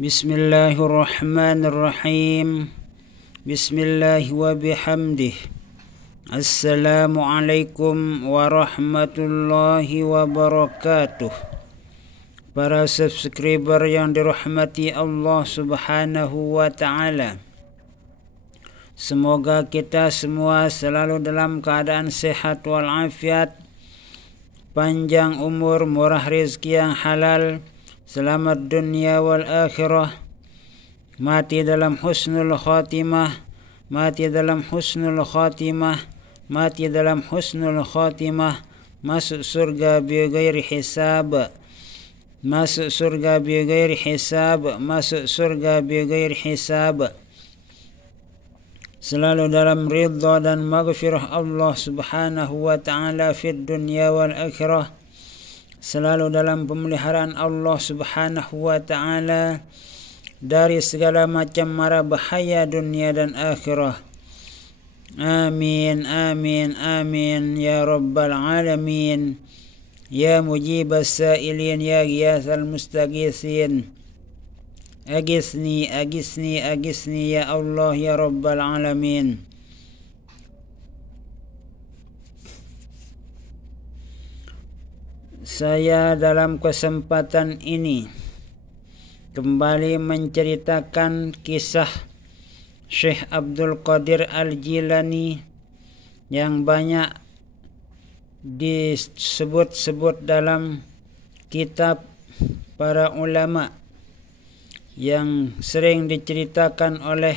Bismillahirrahmanirrahim. Bismillah wa bihamdih. Assalamualaikum warahmatullahi wabarakatuh. Para subscriber yang dirahmati Allah Subhanahu wa ta'ala, semoga kita semua selalu dalam keadaan sehat walafiat, panjang umur, murah rezeki yang halal, selamat dunia wal akhirah, mati dalam husnul khatimah, mati dalam husnul khatimah, mati dalam husnul khatimah, masuk surga bi ghairi hisab, masuk surga bi ghairi hisab, masuk surga bi ghairi hisab, selalu dalam ridha dan maghfirah Allah Subhanahu wa ta'ala fid dunya wal akhirah, selalu dalam pemeliharaan Allah Subhanahu wa ta'ala dari segala macam mara bahaya dunia dan akhirah. Amin, amin, amin ya rabbal alamin. Ya mujibas sa'ilin, ya ghiyathal mustagithin. Agisni, agisni, agisni ya Allah ya rabbal alamin. Saya dalam kesempatan ini kembali menceritakan kisah Syekh Abdul Qadir Al-Jilani yang banyak disebut-sebut dalam kitab para ulama, yang sering diceritakan oleh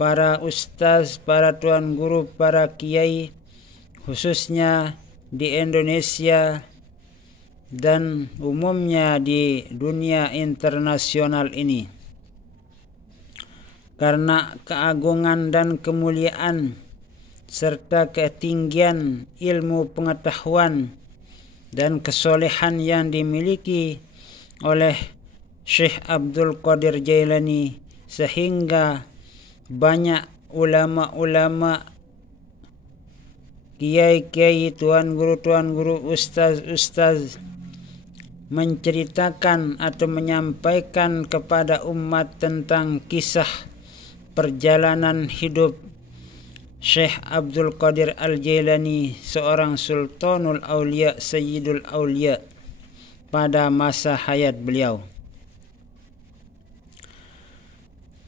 para ustaz, para tuan guru, para kiai, khususnya di Indonesia dan umumnya di dunia internasional ini. Karena keagungan dan kemuliaan serta ketinggian ilmu pengetahuan dan kesolehan yang dimiliki oleh Syekh Abdul Qadir Jailani, sehingga banyak ulama-ulama, kiai-kiai, tuan guru, ustaz-ustaz menceritakan atau menyampaikan kepada umat tentang kisah perjalanan hidup Syekh Abdul Qadir Al-Jailani, seorang Sultanul Aulia, Sayyidul Aulia pada masa hayat beliau.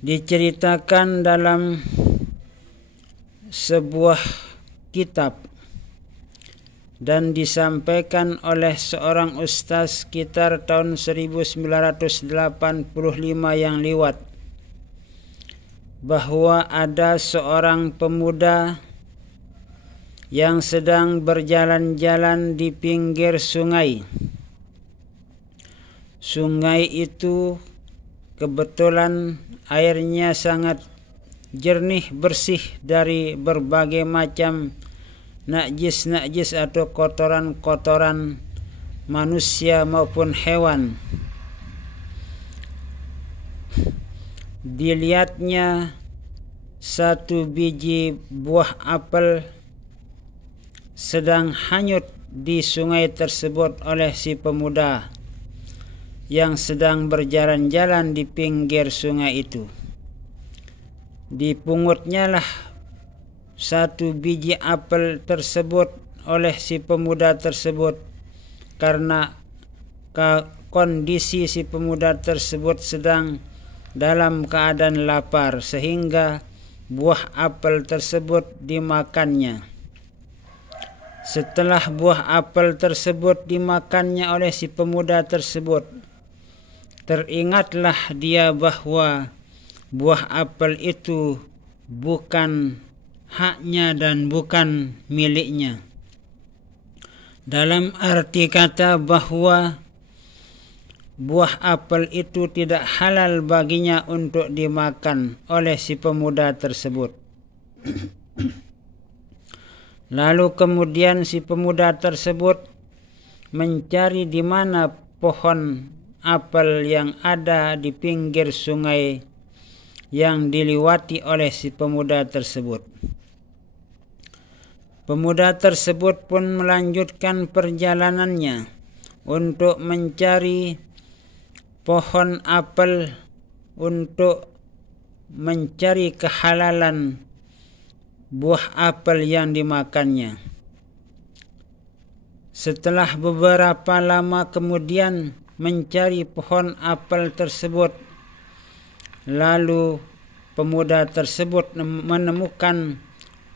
Diceritakan dalam sebuah kitab dan disampaikan oleh seorang ustaz sekitar tahun 1985 yang lewat, bahwa ada seorang pemuda yang sedang berjalan-jalan di pinggir sungai. Sungai itu kebetulan airnya sangat jernih, bersih dari berbagai macam najis atau kotoran-kotoran manusia maupun hewan. Dilihatnya satu biji buah apel sedang hanyut di sungai tersebut oleh si pemuda yang sedang berjalan-jalan di pinggir sungai itu. Dipungutnya lah satu biji apel tersebut oleh si pemuda tersebut, karena kondisi si pemuda tersebut sedang dalam keadaan lapar, sehingga buah apel tersebut dimakannya. Setelah buah apel tersebut dimakannya oleh si pemuda tersebut, teringatlah dia bahwa buah apel itu bukan haknya dan bukan miliknya. Dalam arti kata bahwa buah apel itu tidak halal baginya untuk dimakan oleh si pemuda tersebut. Lalu kemudian si pemuda tersebut mencari di mana pohon apel yang ada di pinggir sungai yang diliwati oleh si pemuda tersebut. Pemuda tersebut pun melanjutkan perjalanannya untuk mencari pohon apel untuk mencari kehalalan buah apel yang dimakannya. Setelah beberapa lama kemudian mencari pohon apel tersebut, lalu pemuda tersebut menemukan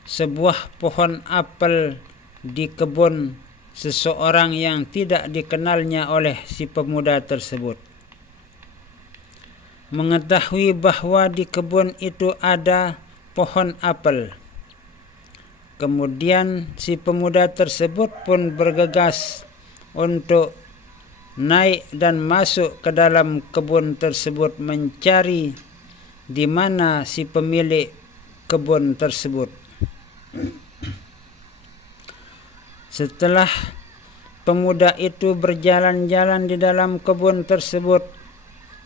sebuah pohon apel di kebun seseorang yang tidak dikenalnya oleh si pemuda tersebut. Mengetahui bahwa di kebun itu ada pohon apel, kemudian si pemuda tersebut pun bergegas untuk naik dan masuk ke dalam kebun tersebut mencari di mana si pemilik kebun tersebut. Setelah pemuda itu berjalan-jalan di dalam kebun tersebut,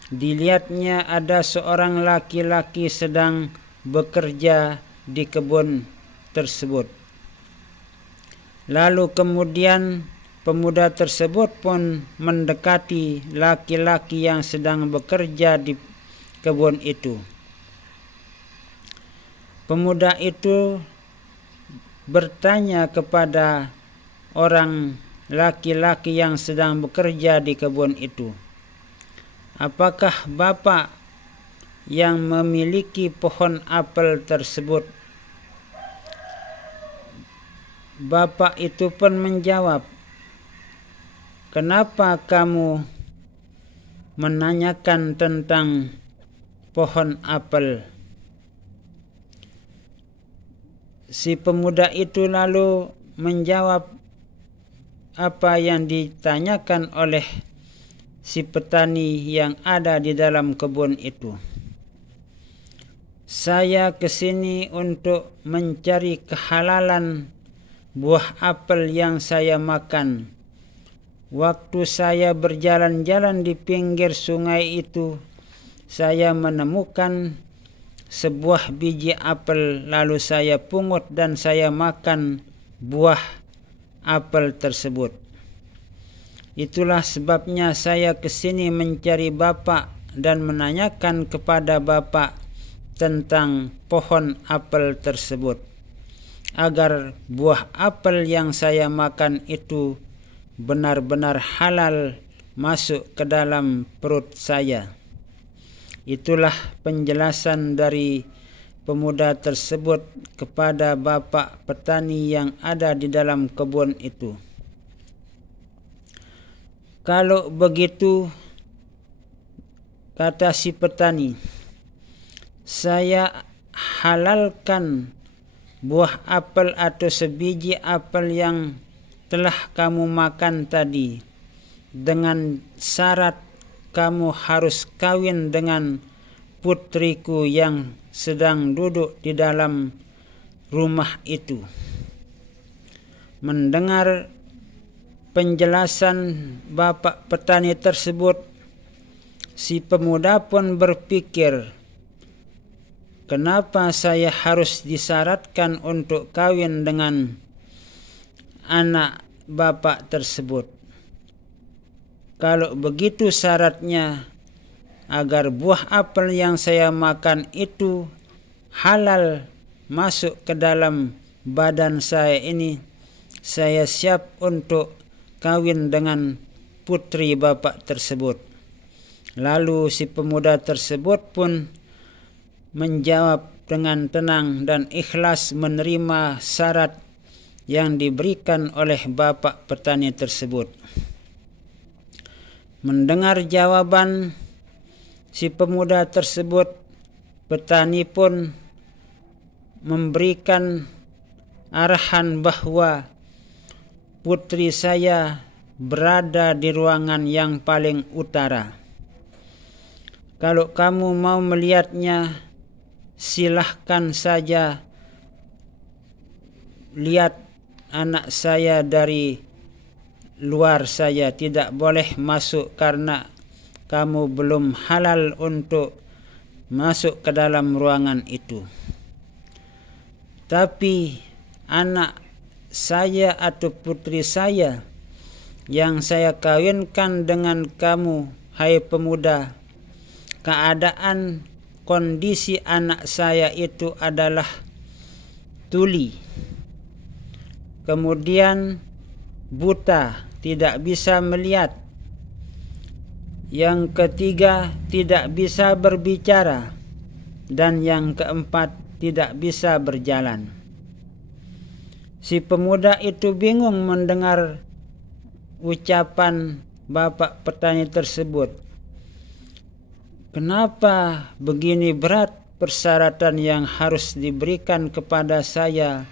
dilihatnya ada seorang laki-laki sedang bekerja di kebun tersebut. Lalu kemudian pemuda tersebut pun mendekati laki-laki yang sedang bekerja di kebun itu. Pemuda itu bertanya kepada orang laki-laki yang sedang bekerja di kebun itu, "Apakah Bapak yang memiliki pohon apel tersebut?" Bapak itu pun menjawab, "Kenapa kamu menanyakan tentang pohon apel?" Si pemuda itu lalu menjawab apa yang ditanyakan oleh si petani yang ada di dalam kebun itu. "Saya kesini untuk mencari kehalalan buah apel yang saya makan. Waktu saya berjalan-jalan di pinggir sungai itu, saya menemukan sebuah biji apel, lalu saya pungut dan saya makan buah apel tersebut. Itulah sebabnya saya kesini mencari Bapak dan menanyakan kepada Bapak tentang pohon apel tersebut, agar buah apel yang saya makan itu benar-benar halal masuk ke dalam perut saya." Itulah penjelasan dari pemuda tersebut kepada bapak petani yang ada di dalam kebun itu. "Kalau begitu," kata si petani, "saya halalkan buah apel atau sebiji apel yang telah kamu makan tadi, dengan syarat kamu harus kawin dengan putriku yang sedang duduk di dalam rumah itu." Mendengar penjelasan bapak petani tersebut, si pemuda pun berpikir, "Kenapa saya harus disyaratkan untuk kawin dengan anak bapak tersebut? Kalau begitu syaratnya agar buah apel yang saya makan itu halal masuk ke dalam badan saya ini, saya siap untuk kawin dengan putri bapak tersebut." Lalu si pemuda tersebut pun menjawab dengan tenang dan ikhlas menerima syarat yang diberikan oleh bapak petani tersebut. Mendengar jawaban si pemuda tersebut, petani pun memberikan arahan bahwa putri saya berada di ruangan yang paling utara. Kalau kamu mau melihatnya, silahkan saja lihat anak saya dari luar saja, tidak boleh masuk karena kamu belum halal untuk masuk ke dalam ruangan itu. Tapi anak saya atau putri saya yang saya kawinkan dengan kamu, hai pemuda, keadaan kondisi anak saya itu adalah tuli, kemudian buta, tidak bisa melihat. Yang ketiga, tidak bisa berbicara. Dan yang keempat, tidak bisa berjalan. Si pemuda itu bingung mendengar ucapan bapak petani tersebut. Kenapa begini berat persyaratan yang harus diberikan kepada saya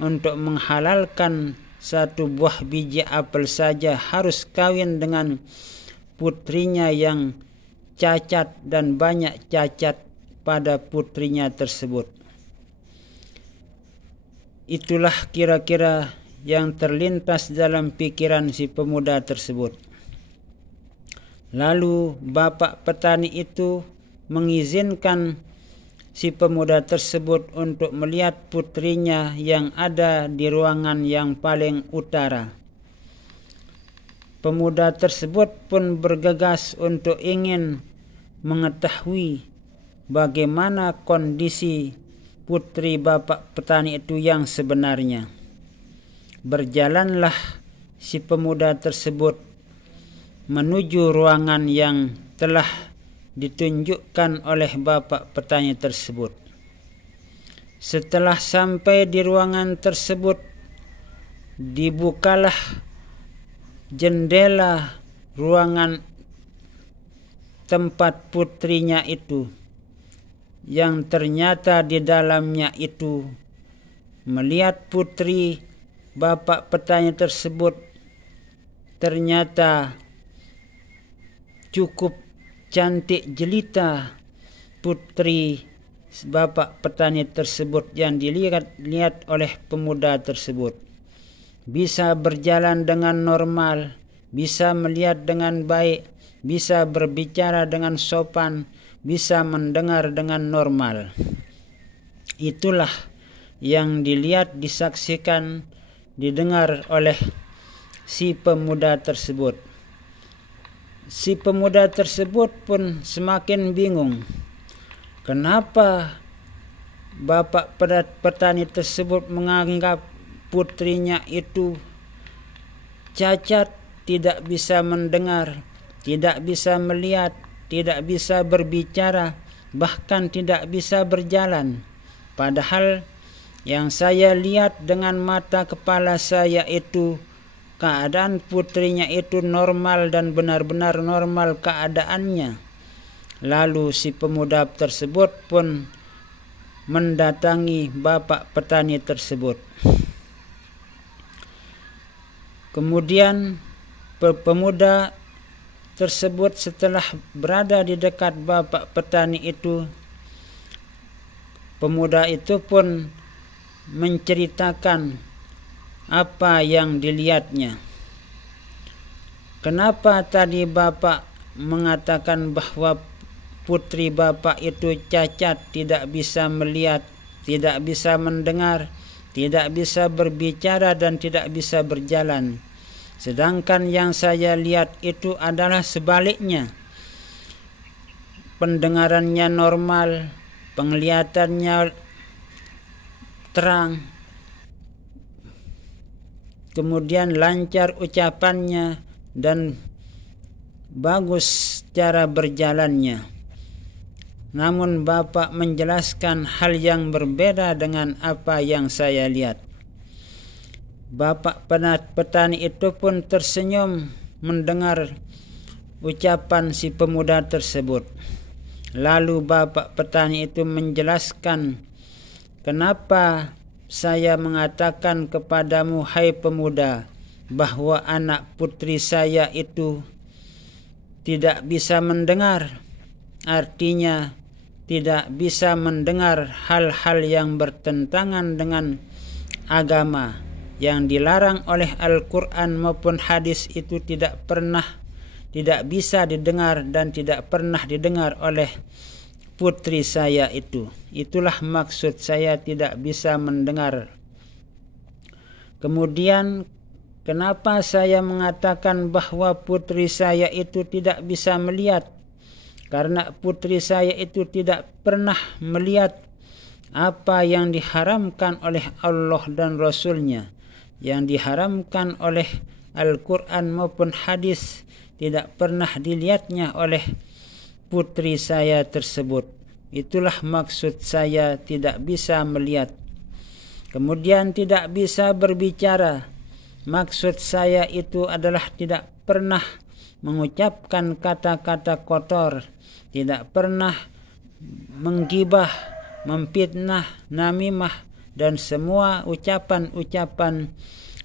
untuk menghalalkan satu buah biji apel saja, harus kawin dengan putrinya yang cacat dan banyak cacat pada putrinya tersebut. Itulah kira-kira yang terlintas dalam pikiran si pemuda tersebut. Lalu bapak petani itu mengizinkan si pemuda tersebut untuk melihat putrinya yang ada di ruangan yang paling utara. Pemuda tersebut pun bergegas untuk ingin mengetahui bagaimana kondisi putri bapak petani itu yang sebenarnya. Berjalanlah si pemuda tersebut menuju ruangan yang telah ditunjukkan oleh bapak petani tersebut. Setelah sampai di ruangan tersebut, dibukalah jendela ruangan tempat putrinya itu, yang ternyata di dalamnya itu melihat putri bapak petani tersebut ternyata cukup cantik jelita. Putri bapak petani tersebut yang dilihat oleh pemuda tersebut bisa berjalan dengan normal, bisa melihat dengan baik, bisa berbicara dengan sopan, bisa mendengar dengan normal. Itulah yang dilihat, disaksikan, didengar oleh si pemuda tersebut. Si pemuda tersebut pun semakin bingung. Kenapa bapak petani tersebut menganggap putrinya itu cacat, tidak bisa mendengar, tidak bisa melihat, tidak bisa berbicara, bahkan tidak bisa berjalan. Padahal yang saya lihat dengan mata kepala saya itu keadaan putrinya itu normal dan benar-benar normal keadaannya. Lalu si pemuda tersebut pun mendatangi bapak petani tersebut. Kemudian pemuda tersebut setelah berada di dekat bapak petani itu, pemuda itu pun menceritakan apa yang dilihatnya. Kenapa tadi bapak mengatakan bahwa putri bapak itu cacat, tidak bisa melihat, tidak bisa mendengar, tidak bisa berbicara dan tidak bisa berjalan. Sedangkan yang saya lihat itu adalah sebaliknya. Pendengarannya normal, penglihatannya terang, kemudian lancar ucapannya dan bagus cara berjalannya. Namun bapak menjelaskan hal yang berbeda dengan apa yang saya lihat. Bapak petani itu pun tersenyum mendengar ucapan si pemuda tersebut. Lalu bapak petani itu menjelaskan, kenapa saya mengatakan kepadamu, hai pemuda, bahwa anak putri saya itu tidak bisa mendengar. Artinya tidak bisa mendengar hal-hal yang bertentangan dengan agama yang dilarang oleh Al-Quran maupun hadis, itu tidak bisa didengar dan tidak pernah didengar oleh putri saya itu. Itulah maksud saya tidak bisa mendengar. Kemudian kenapa saya mengatakan bahwa putri saya itu tidak bisa melihat? karena putri saya itu tidak pernah melihat apa yang diharamkan oleh Allah dan Rasul-Nya, yang diharamkan oleh Al-Quran maupun hadis, tidak pernah dilihatnya oleh putri saya tersebut. Itulah maksud saya tidak bisa melihat. Kemudian tidak bisa berbicara. Maksud saya itu adalah tidak pernah mengucapkan kata-kata kotor, tidak pernah menggibah, memfitnah, namimah, dan semua ucapan-ucapan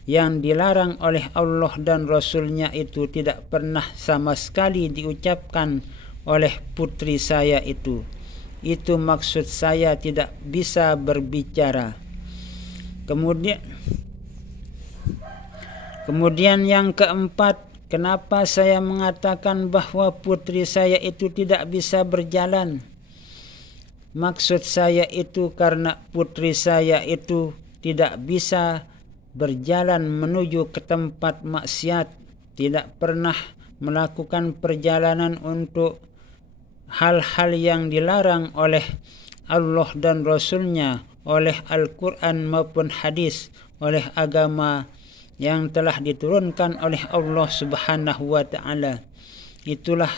yang dilarang oleh Allah dan Rasul-Nya itu tidak pernah sama sekali diucapkan oleh putri saya itu. Itu maksud saya tidak bisa berbicara. Kemudian yang keempat, kenapa saya mengatakan bahwa putri saya itu tidak bisa berjalan? Maksud saya itu karena putri saya itu tidak bisa berjalan menuju ke tempat maksiat, tidak pernah melakukan perjalanan untuk hal-hal yang dilarang oleh Allah dan Rasul-Nya, oleh Al-Quran maupun hadis, oleh agama yang telah diturunkan oleh Allah Subhanahu wa Ta'ala. Itulah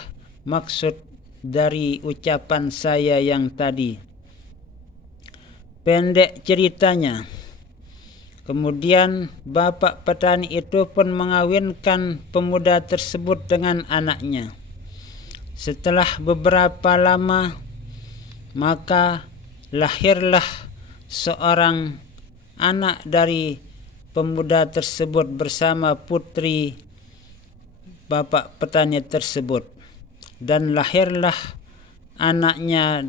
maksud dari ucapan saya yang tadi. Pendek ceritanya, kemudian bapak petani itu pun mengawinkan pemuda tersebut dengan anaknya. Setelah beberapa lama, maka lahirlah seorang anak dari pemuda tersebut bersama putri bapak petani tersebut. Dan lahirlah anaknya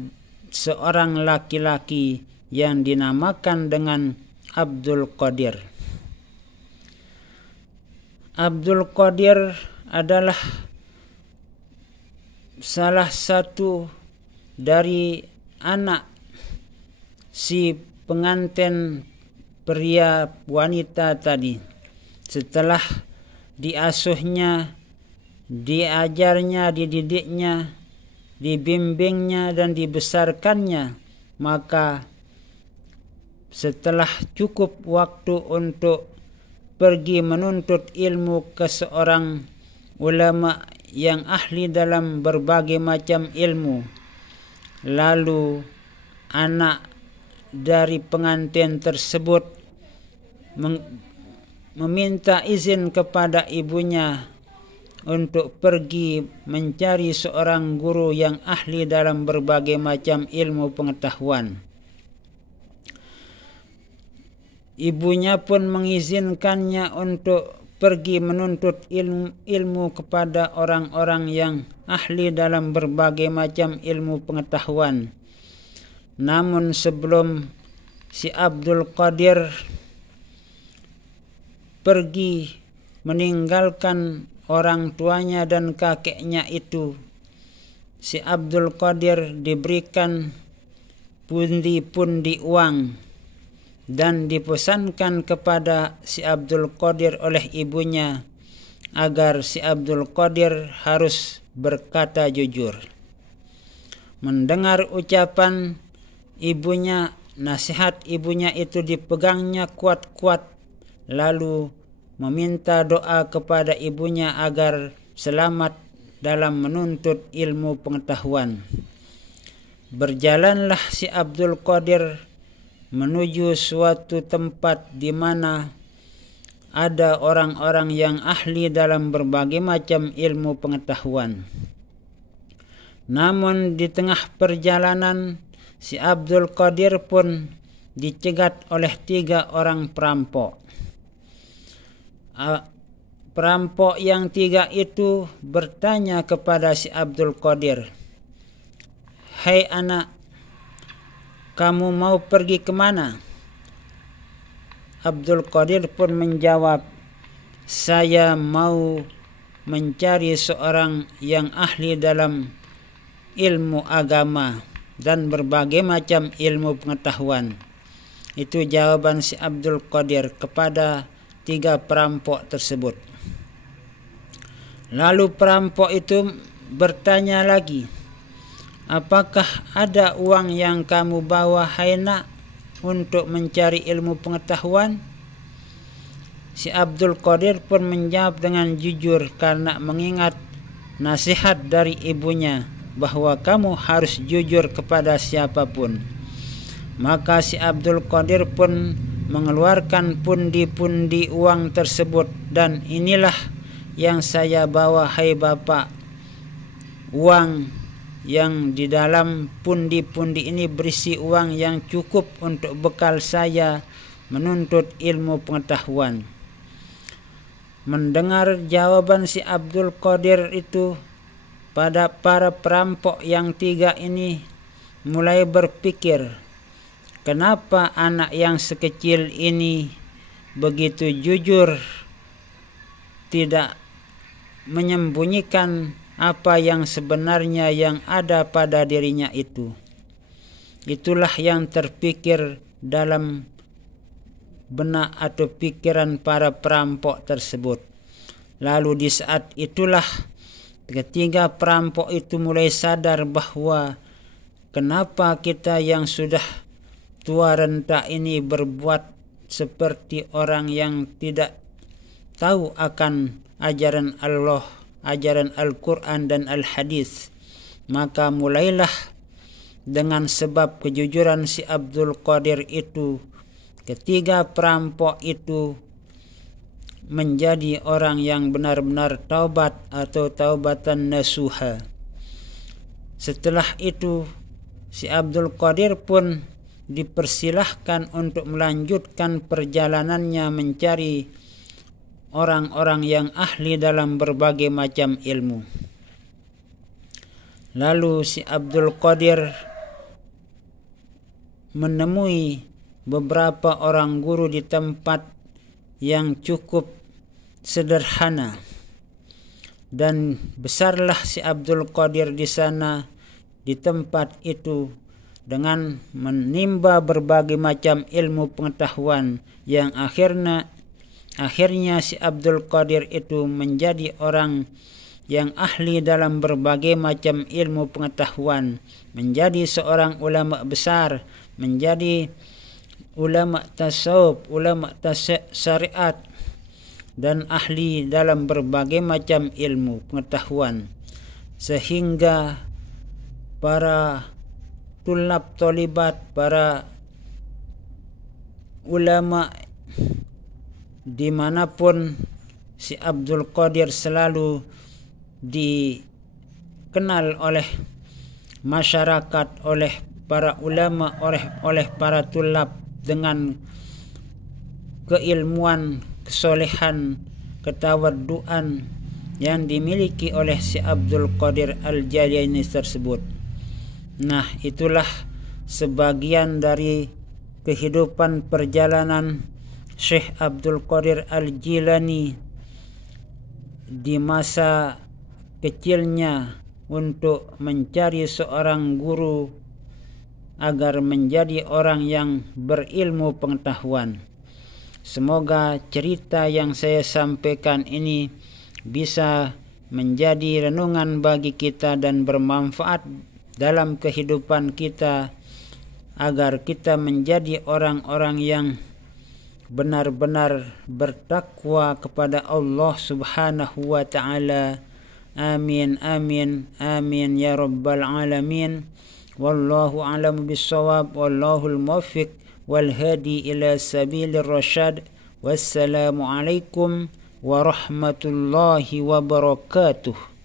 seorang laki-laki yang dinamakan dengan Abdul Qadir. Abdul Qadir adalah salah satu dari anak si pengantin pria wanita tadi. Setelah diasuhnya, diajarnya, dididiknya, dibimbingnya dan dibesarkannya, maka setelah cukup waktu untuk pergi menuntut ilmu ke seorang ulama yang ahli dalam berbagai macam ilmu, lalu anak dari pengantin tersebut meminta izin kepada ibunya untuk pergi mencari seorang guru yang ahli dalam berbagai macam ilmu pengetahuan. Ibunya pun mengizinkannya untuk pergi menuntut ilmu kepada orang-orang yang ahli dalam berbagai macam ilmu pengetahuan. Namun sebelum si Abdul Qadir pergi meninggalkan orang tuanya dan kakeknya itu, si Abdul Qadir diberikan pundi-pundi uang dan dipesankan kepada si Abdul Qadir oleh ibunya agar si Abdul Qadir harus berkata jujur. Mendengar ucapan ibunya, nasihat ibunya itu dipegangnya kuat-kuat, lalu meminta doa kepada ibunya agar selamat dalam menuntut ilmu pengetahuan. Berjalanlah si Abdul Qadir menuju suatu tempat di mana ada orang-orang yang ahli dalam berbagai macam ilmu pengetahuan. Namun di tengah perjalanan, si Abdul Qadir pun dicegat oleh 3 orang perampok. Perampok yang 3 itu bertanya kepada si Abdul Qadir, "Hai anak, kamu mau pergi kemana?" Abdul Qadir pun menjawab, "Saya mau mencari seorang yang ahli dalam ilmu agama dan berbagai macam ilmu pengetahuan." Itu jawaban si Abdul Qadir kepada 3 perampok tersebut. Lalu perampok itu bertanya lagi, apakah ada uang yang kamu bawa hai nak untuk mencari ilmu pengetahuan? Si Abdul Qadir pun menjawab dengan jujur karena mengingat nasihat dari ibunya bahwa kamu harus jujur kepada siapapun. Maka si Abdul Qadir pun mengeluarkan pundi-pundi uang tersebut, dan inilah yang saya bawa hai bapak. Uang yang di dalam pundi-pundi ini berisi uang yang cukup untuk bekal saya menuntut ilmu pengetahuan. Mendengar jawaban si Abdul Qadir itu, pada para perampok yang tiga ini mulai berpikir, kenapa anak yang sekecil ini begitu jujur, tidak menyembunyikan apa yang sebenarnya yang ada pada dirinya itu. Itulah yang terpikir dalam benak atau pikiran para perampok tersebut. Lalu di saat itulah ketiga perampok itu mulai sadar bahwa kenapa kita yang sudah tua renta ini berbuat seperti orang yang tidak tahu akan ajaran Allah, ajaran Al-Quran dan Al-Hadis. Maka mulailah dengan sebab kejujuran si Abdul Qadir itu, ketiga perampok itu menjadi orang yang benar-benar taubat atau taubatan nasuha. Setelah itu si Abdul Qadir pun dipersilahkan untuk melanjutkan perjalanannya mencari orang-orang yang ahli dalam berbagai macam ilmu. Lalu si Abdul Qadir menemui beberapa orang guru di tempat yang cukup sederhana, dan besarlah si Abdul Qadir di sana di tempat itu dengan menimba berbagai macam ilmu pengetahuan yang akhirnya si Abdul Qadir itu menjadi orang yang ahli dalam berbagai macam ilmu pengetahuan, menjadi seorang ulama besar, menjadi ulama tasawuf, ulama syariat, dan ahli dalam berbagai macam ilmu pengetahuan, sehingga para tulab tolibat, para ulama dimanapun si Abdul Qadir selalu dikenal oleh masyarakat, oleh para ulama, oleh para tulab dengan keilmuan, kesolehan, ketawaduan yang dimiliki oleh si Abdul Qadir Al-Jailani tersebut. Nah, itulah sebagian dari kehidupan perjalanan Syekh Abdul Qadir Al-Jilani di masa kecilnya untuk mencari seorang guru agar menjadi orang yang berilmu pengetahuan. Semoga cerita yang saya sampaikan ini bisa menjadi renungan bagi kita dan bermanfaat dalam kehidupan kita, agar kita menjadi orang-orang yang benar-benar bertakwa kepada Allah Subhanahu wa taala. Amin amin amin ya rabbal alamin. Wallahu a'lamu bis-shawab, wallahul muwaffiq wal hadi ila sabilir rasyad. Wassalamu alaikum warahmatullahi wabarakatuh.